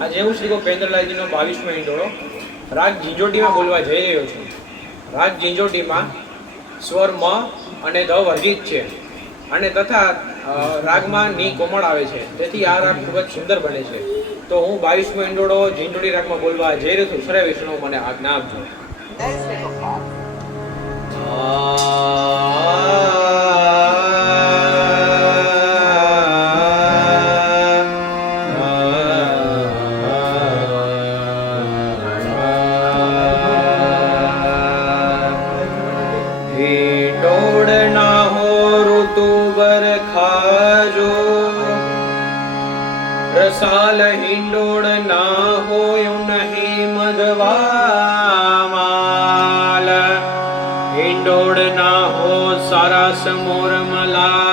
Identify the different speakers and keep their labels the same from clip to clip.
Speaker 1: આજે હું શ્રી ગોપેન્દ્રલાલજીનો બાવીસમો ઇંડોળો રાગ ઝીંઝોટીમાં બોલવા જઈ રહ્યો છું. રાગ ઝીંઝોટીમાં સ્વર મ અને ધ વર્જિત છે અને તથા રાગમાં ની કોમળ આવે છે. તેથી આ રાગ ખૂબ જ સુંદર બને છે. તો હું બાવીસમો ઇંડોળો ઝીંઝોટી રાગમાં બોલવા જઈ રહ્યો છું. શ્રેય વિષ્ણુ મને આજ્ઞા આપજો. રસાલ હિંડોળ ના હોય નહીં મધવામાલ હિંડોળ ના હો સારા સમોર મલાર.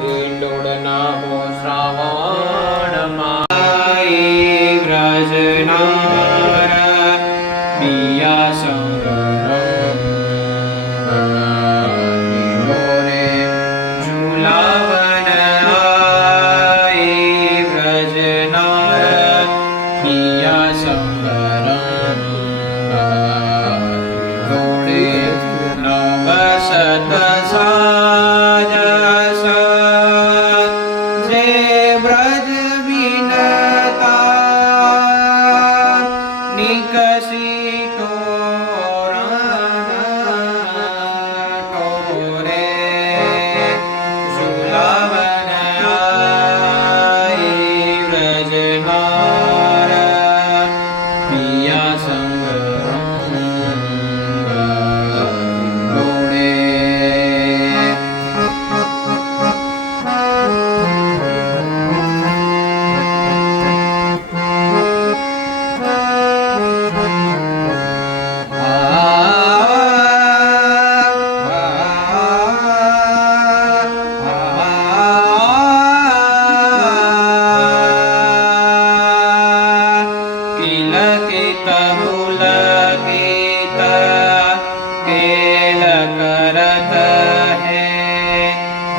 Speaker 1: હિંડોળ ના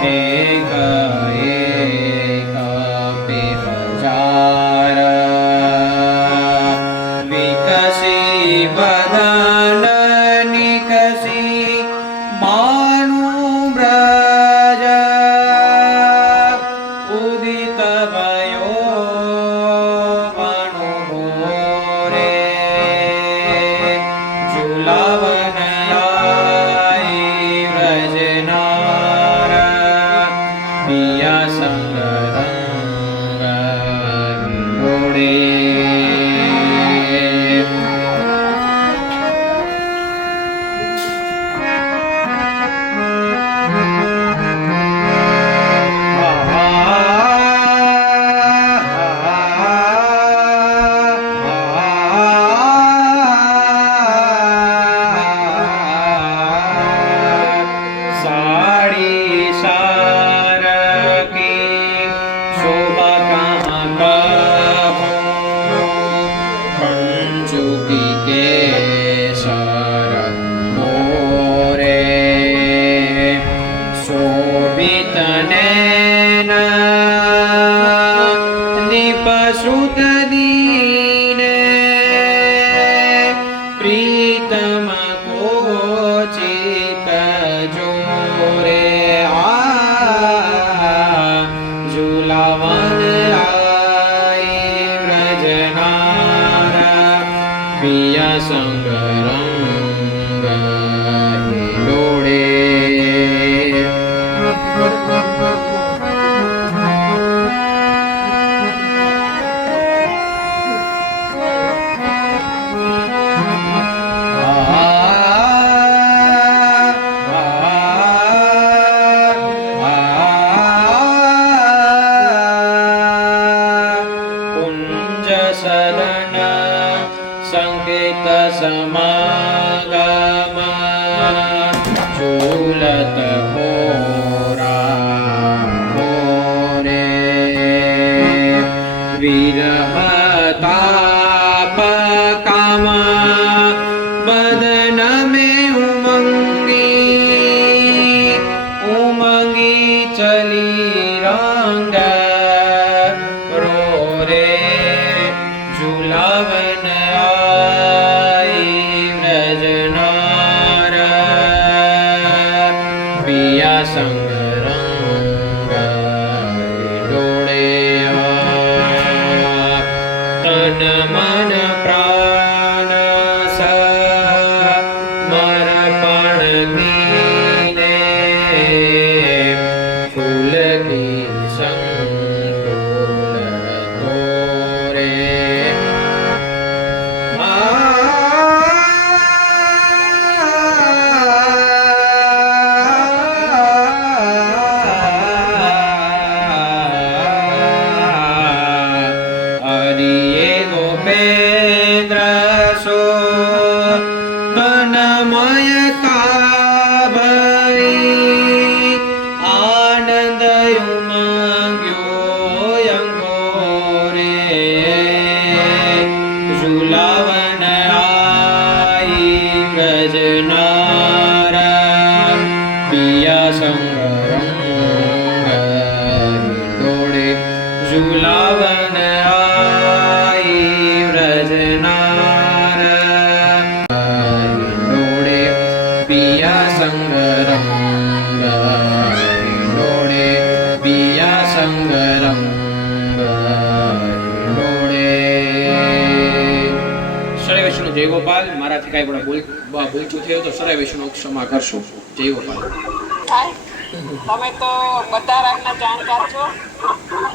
Speaker 1: Eka Ah. गजन। જય ગોપાલ મારાથી કાંઈ પણ ભૂલ ભૂલચું થયું તો સરાય વિષ્ણુ ક્ષમા કરશો. જય ગોપાલ
Speaker 2: તમે તો બધા રાગના જાણકાર છો.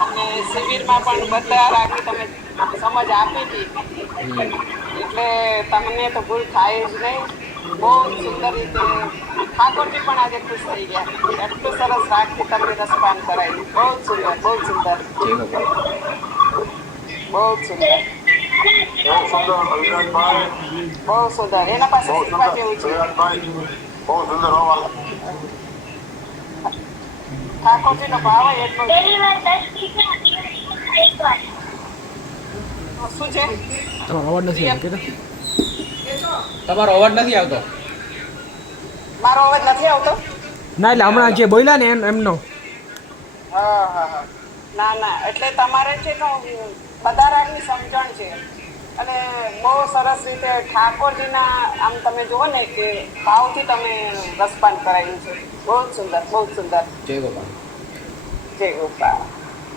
Speaker 2: અને શિબિરમાં પણ બધા રાગની તમે સમજ આપી હતી. એટલે તમને તો ભૂલ થાય જ નહીં. બહુ સુંદર રીતે ઠાકોરજી પણ આજે ખુશ થઈ ગયા. એટલું સરસ રાગથી તમને રસપાન કરાયું. બહુ સુંદર બહુ સુંદર. બહુ સુંદર.
Speaker 3: બહુ સુંદર અવિનાશભાઈ
Speaker 2: બહુ સુંદર એના પાસે શીખવા જેવું છે
Speaker 3: અવિનાશભાઈ બહુ સુંદર હોવા
Speaker 2: ઠાકોરજીનો ભાવ એટલો છે.
Speaker 4: પહેલી વાર દસ મિનિટમાં એક વાર
Speaker 2: શું છે
Speaker 5: તમારો અવાજ નથી આવતો
Speaker 1: તમારો અવાજ નથી આવતો.
Speaker 2: મારો અવાજ નથી આવતો?
Speaker 5: ના એટલે હમણાં જે બોલ્યા ને એમ એમનો.
Speaker 2: હા હા હા. ના ના. એટલે તમારે છે ને બધા રાગની સમજણ છે. અને બહુ સરસ રીતે ઠાકોરજીના આમ તમે જુઓ ને કે ભાવથી તમે રસપાન કરાવ્યું છે. બહુ જ સુંદર બહુ જ સુંદર.
Speaker 1: જય ગોપાલ.
Speaker 2: જય ગોપાલ.